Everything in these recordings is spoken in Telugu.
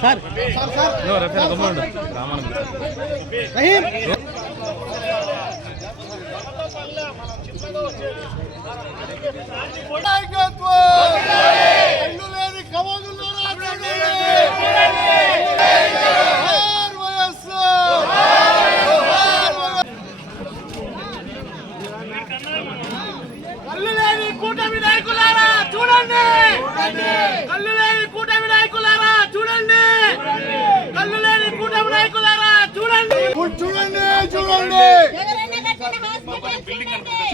సార్. రహీం. నాయకత్వం! కళ్ళు లేని కమగుల్లోనా చూడండి.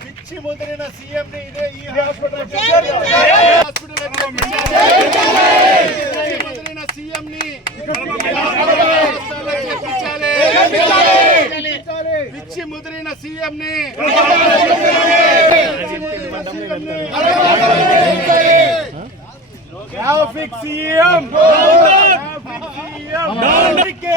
పిచ్చి ముదిరిన సీఎం ని ఇదే ఈ హాస్పిటల్ హాస్పిటల్ పిచ్చి ముదిరిన సీఎం ని పిచ్చి ముదిరిన సీఎం ని ట్రాఫిక్ సీఎం జై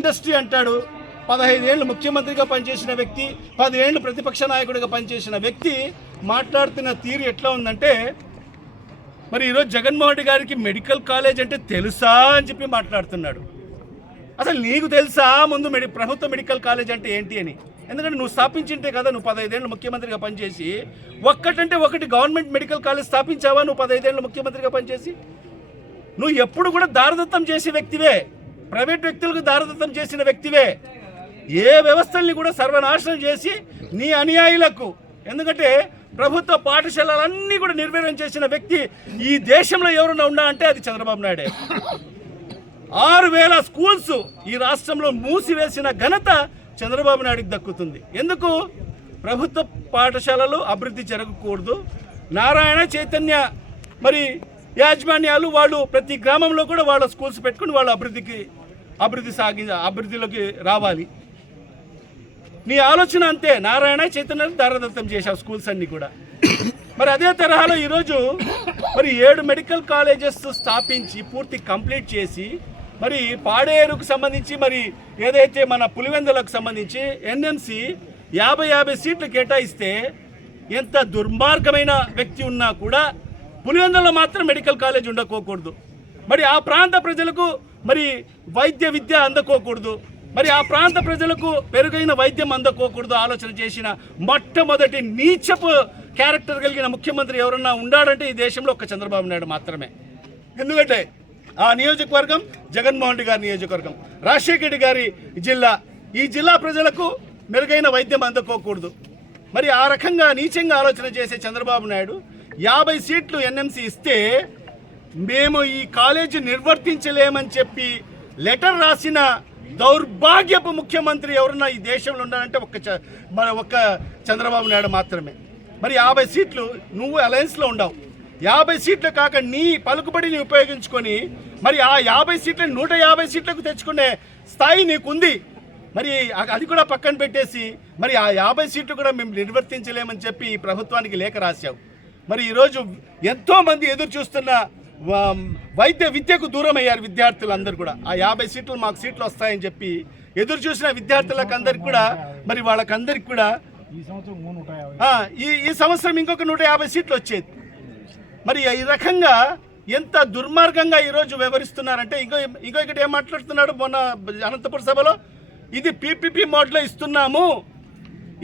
industry అంటాడు. పదహైదు ఏళ్ళు ముఖ్యమంత్రిగా పనిచేసిన వ్యక్తి పదేళ్ళు ప్రతిపక్ష నాయకుడిగా పనిచేసిన వ్యక్తి మాట్లాడుతున్న తీరు ఎట్లా ఉందంటే మరి ఈరోజు జగన్మోహన్ రెడ్డి గారికి మెడికల్ కాలేజ్ అంటే తెలుసా అని చెప్పి మాట్లాడుతున్నాడు. అసలు నీకు తెలుసా ముందు మెడి ప్రభుత్వ మెడికల్ కాలేజ్ అంటే ఏంటి అని? ఎందుకంటే నువ్వు స్థాపించింటే కదా నువ్వు పదహైదేళ్ళు ముఖ్యమంత్రిగా పనిచేసి ఒక్కటంటే ఒకటి గవర్నమెంట్ మెడికల్ కాలేజ్ స్థాపించావా నువ్వు పదహైదేళ్ళు ముఖ్యమంత్రిగా పనిచేసి? నువ్వు ఎప్పుడు కూడా దారదత్తం చేసే వ్యక్తివే. ప్రైవేట్ వ్యక్తులకు దారదత్తం చేసిన వ్యక్తివే. ఏ వ్యవస్థల్ని కూడా సర్వనాశనం చేసి నీ అనుయాయులకు ఎందుకంటే ప్రభుత్వ పాఠశాలలన్నీ కూడా నిర్వీర్యం చేసిన వ్యక్తి ఈ దేశంలో ఎవరున్నా ఉన్నా అంటే అది చంద్రబాబు నాయుడే. ఆరు వేల స్కూల్స్ ఈ రాష్ట్రంలో మూసివేసిన ఘనత చంద్రబాబు నాయుడికి దక్కుతుంది. ఎందుకు? ప్రభుత్వ పాఠశాలలు అభివృద్ధి జరగకూడదు. నారాయణ చైతన్య మరి యాజమాన్యాలు వాళ్ళు ప్రతి గ్రామంలో కూడా వాళ్ళ స్కూల్స్ పెట్టుకుని వాళ్ళ అభివృద్ధికి అభివృద్ధి సాగి అభివృద్ధిలోకి రావాలి. నీ ఆలోచన అంతే. నారాయణ చైతన్య దారదత్తం చేశావు స్కూల్స్ అన్ని కూడా. మరి అదే తరహాలో ఈరోజు మరి ఏడు మెడికల్ కాలేజెస్ స్థాపించి పూర్తి కంప్లీట్ చేసి మరి పాడేరుకు సంబంధించి మరి ఏదైతే మన పులివెందులకు సంబంధించి ఎన్ఎంసి యాభై యాభై సీట్లు కేటాయిస్తే ఎంత దుర్మార్గమైన వ్యక్తి ఉన్నా కూడా పులివెందులో మాత్రం మెడికల్ కాలేజ్ ఉండకోకూడదు. మరి ఆ ప్రాంత ప్రజలకు మరి వైద్య విద్య అందుకోకూడదు. మరి ఆ ప్రాంత ప్రజలకు పెరుగైన వైద్యం అందుకోకూడదు ఆలోచన చేసిన మొట్టమొదటి నీచపు క్యారెక్టర్ కలిగిన ముఖ్యమంత్రి ఎవరన్నా ఉండాడంటే ఈ దేశంలో ఒక్క చంద్రబాబు నాయుడు మాత్రమే. ఎందుకంటే ఆ నియోజకవర్గం జగన్మోహన్ రెడ్డి గారి నియోజకవర్గం. రాజశేఖర రెడ్డి గారి జిల్లా. ఈ జిల్లా ప్రజలకు మెరుగైన వైద్యం అందుకోకూడదు. మరి ఆ రకంగా నీచంగా ఆలోచన చేసే చంద్రబాబు నాయుడు యాభై సీట్లు ఎన్ఎంసీ ఇస్తే మేము ఈ కాలేజీ నిర్వర్తించలేమని చెప్పి లెటర్ రాసిన దౌర్భాగ్యపు ముఖ్యమంత్రి ఎవరన్నా ఈ దేశంలో ఉన్నారంటే ఒక్క చ- మన ఒక్క చంద్రబాబు నాయుడు మాత్రమే. మరి యాభై సీట్లు నువ్వు అలయన్స్లో ఉండవు. యాభై సీట్లు కాక నీ పలుకుబడిని ఉపయోగించుకొని మరి ఆ యాభై సీట్లను నూట యాభై సీట్లకు తెచ్చుకునే స్థాయి నీకుంది. మరి అది కూడా పక్కన పెట్టేసి మరి ఆ యాభై సీట్లు కూడా మేము నిర్వర్తించలేమని చెప్పి ప్రభుత్వానికి లేఖ రాశావు. మరి ఈరోజు ఎంతోమంది ఎదురు చూస్తున్న వైద్య విద్యకు దూరం అయ్యారు విద్యార్థులు అందరూ కూడా. ఆ యాభై సీట్లు మాకు సీట్లు వస్తాయని చెప్పి ఎదురు చూసిన విద్యార్థులకు అందరికి కూడా మరి వాళ్ళకందరికి కూడా ఈ ఈ సంవత్సరం ఇంకొక నూట యాభై సీట్లు వచ్చేది మరి ఈ రకంగా ఎంత దుర్మార్గంగా ఈరోజు వ్యవహరిస్తున్నారంటే ఇంకో ఇంకొకటి ఏం మాట్లాడుతున్నాడు మొన్న అనంతపురం సభలో? ఇది పీపీపీ మోడ్లో ఇస్తున్నాము.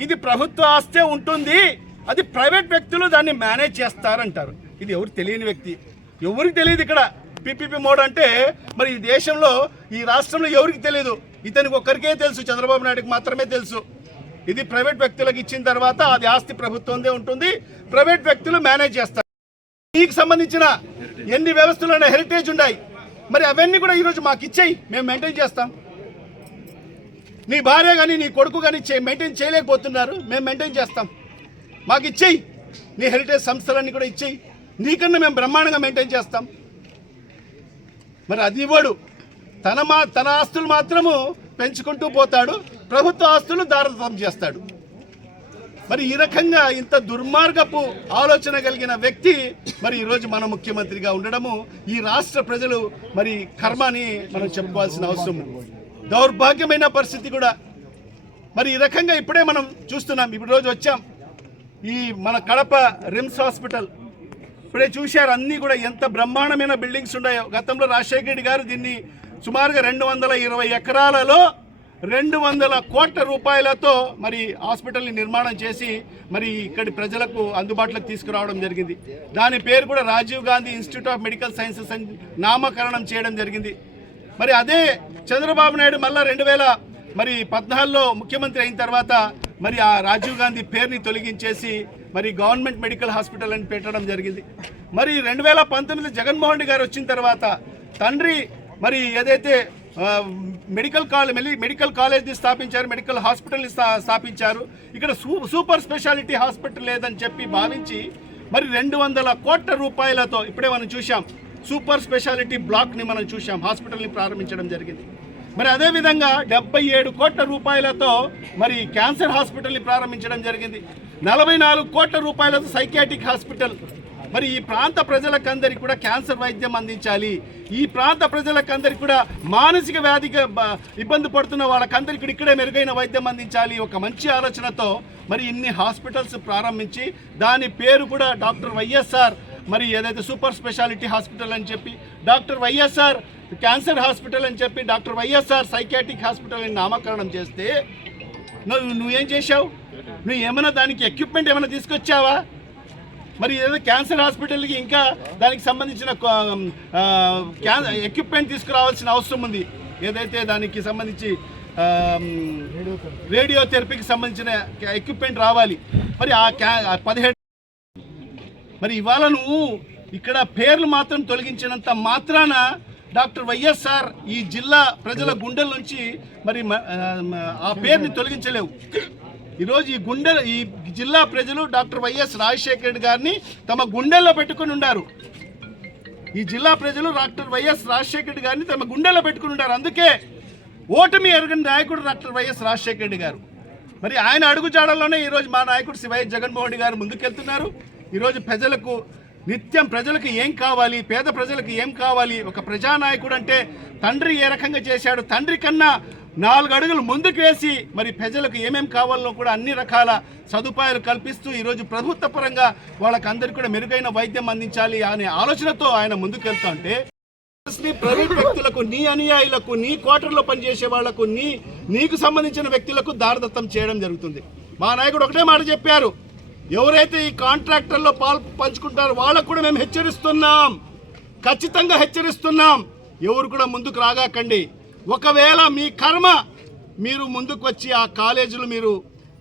ఇది ప్రభుత్వ ఆస్తే ఉంటుంది. అది ప్రైవేట్ వ్యక్తులు దాన్ని మేనేజ్ చేస్తారంటారు. ఇది ఎవరు తెలియని వ్యక్తి. ఎవరికి తెలియదు ఇక్కడ? పీపీపీ మోడ్ అంటే మరి ఈ దేశంలో ఈ రాష్ట్రంలో ఎవరికి తెలియదు? ఇతనికి ఒక్కరికే తెలుసు చంద్రబాబు నాయుడుకి మాత్రమే తెలుసు. ఇది ప్రైవేట్ వ్యక్తులకు ఇచ్చిన తర్వాత అది ఆస్తి ప్రభుత్వందే ఉంటుంది. ప్రైవేట్ వ్యక్తులు మేనేజ్ చేస్తారు. మీకు సంబంధించిన ఎన్ని వ్యవస్థలు హెరిటేజ్ ఉన్నాయి మరి అవన్నీ కూడా ఈరోజు మాకు ఇచ్చేయి మేము మెయింటైన్ చేస్తాం. నీ భార్య కానీ నీ కొడుకు కానీ మెయింటైన్ చేయలేకపోతున్నారు మేము మెయింటైన్ చేస్తాం. మాకు ఇచ్చేయి. నీ హెరిటేజ్ సంస్థలన్నీ కూడా ఇచ్చేయి. నీకన్నా మేము బ్రహ్మాండంగా మెయింటైన్ చేస్తాం. మరి అది ఇవ్వడు. తన మా తన ఆస్తులు మాత్రము పెంచుకుంటూ పోతాడు. ప్రభుత్వ ఆస్తులు దారదం చేస్తాడు. మరి ఈ రకంగా ఇంత దుర్మార్గపు ఆలోచన కలిగిన వ్యక్తి మరి ఈరోజు మన ముఖ్యమంత్రిగా ఉండడము ఈ రాష్ట్ర ప్రజలు మరి కర్మని మనం చెప్పుకోవాల్సిన అవసరం దౌర్భాగ్యమైన పరిస్థితి కూడా. మరి ఈ రకంగా ఇప్పుడే మనం చూస్తున్నాం. ఇప్పుడు రోజు వచ్చాం. ఈ మన కడప రిమ్స్ హాస్పిటల్ ఇప్పుడే చూశారు అన్నీ కూడా ఎంత బ్రహ్మాండమైన బిల్డింగ్స్ ఉన్నాయో. గతంలో రాజశేఖర రెడ్డి గారు దీన్ని సుమారుగా రెండు వందల ఇరవై ఎకరాలలో రెండు వందల కోట్ల రూపాయలతో మరి హాస్పిటల్ని నిర్మాణం చేసి మరి ఇక్కడి ప్రజలకు అందుబాటులోకి తీసుకురావడం జరిగింది. దాని పేరు కూడా Rajiv Gandhi institute of medical sciences అని నామకరణం చేయడం జరిగింది. మరి అదే చంద్రబాబు నాయుడు మళ్ళా రెండు వేల మరి పద్నాలుగులో ముఖ్యమంత్రి అయిన తర్వాత మరి ఆ రాజీవ్ గాంధీ పేరుని తొలగించేసి మరి గవర్నమెంట్ మెడికల్ హాస్పిటల్ అని పెట్టడం జరిగింది. మరి రెండు వేల పంతొమ్మిది జగన్మోహన్ రెడ్డి గారు వచ్చిన తర్వాత తండ్రి మరి ఏదైతే మెడికల్ కాలేజ్ మెడికల్ కాలేజ్ని స్థాపించారు మెడికల్ హాస్పిటల్ని స్థా- స్థాపించారు. ఇక్కడ సూ సూపర్ స్పెషాలిటీ హాస్పిటల్ లేదని చెప్పి భావించి మరి రెండు వందల కోట్ల రూపాయలతో ఇప్పుడే మనం చూసాం సూపర్ స్పెషాలిటీ బ్లాక్ని మనం చూసాం హాస్పిటల్ని ప్రారంభించడం జరిగింది. మరి అదేవిధంగా డెబ్బై ఏడు కోట్ల రూపాయలతో మరి క్యాన్సర్ హాస్పిటల్ని ప్రారంభించడం జరిగింది. నలభై నాలుగు కోట్ల రూపాయలతో సైకాటిక్ హాస్పిటల్. మరి ఈ ప్రాంత ప్రజలకందరికీ కూడా క్యాన్సర్ వైద్యం అందించాలి. ఈ ప్రాంత ప్రజలకందరికి కూడా మానసిక వ్యాధిగా ఇబ్బంది పడుతున్న వాళ్ళకందరికి ఇక్కడే మెరుగైన వైద్యం అందించాలి. ఒక మంచి ఆలోచనతో మరి ఇన్ని హాస్పిటల్స్ ప్రారంభించి దాని పేరు కూడా డాక్టర్ వైఎస్ఆర్ మరి ఏదైతే సూపర్ స్పెషాలిటీ హాస్పిటల్ అని చెప్పి డాక్టర్ వైఎస్ఆర్ క్యాన్సర్ హాస్పిటల్ అని చెప్పి డాక్టర్ వైఎస్ఆర్ సైకాటిక్ హాస్పిటల్ అని నామకరణం చేస్తే నువ్వు నువ్వేం చేశావు? నువ్వు ఏమైనా దానికి ఎక్విప్మెంట్ ఏమైనా తీసుకొచ్చావా? మరి ఏదో క్యాన్సర్ హాస్పిటల్కి ఇంకా దానికి సంబంధించిన ఎక్విప్మెంట్ తీసుకురావాల్సిన అవసరం ఉంది. ఏదైతే దానికి సంబంధించి రేడియోథెరపీకి సంబంధించిన ఎక్విప్మెంట్ రావాలి. మరి ఆ క్యా ఆ పదిహేడు మరి ఇవాళ నువ్వు ఇక్కడ పేర్లు మాత్రం తొలగించినంత మాత్రాన డాక్టర్ వైఎస్ఆర్ ఈ జిల్లా ప్రజల గుండెల నుంచి మరి మ- ఆ, పేరుని తొలగించలేవు. ఈరోజు ఈ గుండె ఈ జిల్లా ప్రజలు డాక్టర్ వైఎస్ రాజశేఖర రెడ్డి గారిని తమ గుండెల్లో పెట్టుకుని ఉన్నారు ఈ జిల్లా ప్రజలు డాక్టర్ వైఎస్ రాజశేఖర రెడ్డి గారిని తమ గుండెల్లో పెట్టుకుని ఉన్నారు అందుకే ఓటమి ఎరగని నాయకుడు డాక్టర్ వైఎస్ రాజశేఖర రెడ్డి గారు. మరి ఆయన అడుగుజాడల్లోనే ఈరోజు మా నాయకుడు శ్రీ వైఎస్ జగన్మోహన్ రెడ్డి గారు ముందుకెళ్తున్నారు. ఈరోజు ప్రజలకు నిత్యం ప్రజలకు ఏం కావాలి పేద ప్రజలకు ఏం కావాలి ఒక ప్రజానాయకుడు అంటే తండ్రి ఏ రకంగా చేశాడు తండ్రి కన్నా నాలుగు అడుగులు ముందుకు వేసి మరి ప్రజలకు ఏమేం కావాలో కూడా అన్ని రకాల సదుపాయాలు కల్పిస్తూ ఈరోజు ప్రభుత్వ పరంగా వాళ్ళకందరికీ కూడా మెరుగైన వైద్యం అందించాలి అనే ఆలోచనతో ఆయన ముందుకెళ్తా ఉంటే ప్రైవేట్ వ్యక్తులకు నీ అనుయాయులకు నీ క్వార్టర్లో పనిచేసే వాళ్ళకు నీ నీకు సంబంధించిన వ్యక్తులకు దారదత్తం చేయడం జరుగుతుంది. మా నాయకుడు ఒకటే మాట చెప్పారు ఎవరైతే ఈ కాంట్రాక్టర్లో పాల్ పంచుకుంటారో వాళ్ళకు కూడా మేము హెచ్చరిస్తున్నాం. ఖచ్చితంగా హెచ్చరిస్తున్నాం. ఎవరు కూడా ముందుకు రాగాకండి. ఒకవేళ మీ కర్మ మీరు ముందుకు వచ్చి ఆ కాలేజీలు మీరు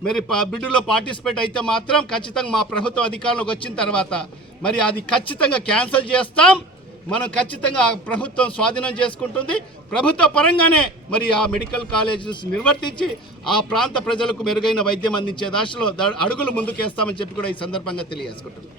మరి బిడ్డులో పార్టిసిపేట్ అయితే మాత్రం ఖచ్చితంగా మా ప్రభుత్వం అధికారంలోకి వచ్చిన తర్వాత మరి అది ఖచ్చితంగా క్యాన్సిల్ చేస్తాం. మనం ఖచ్చితంగా ప్రభుత్వం స్వాధీనం చేసుకుంటుంది. ప్రభుత్వ పరంగానే మరి ఆ మెడికల్ కాలేజెస్ నిర్వర్తించి ఆ ప్రాంత ప్రజలకు మెరుగైన వైద్యం అందించే దాశలో ద- అడుగులు ముందుకేస్తామని చెప్పి కూడా ఈ సందర్భంగా తెలియజేసుకుంటున్నాం.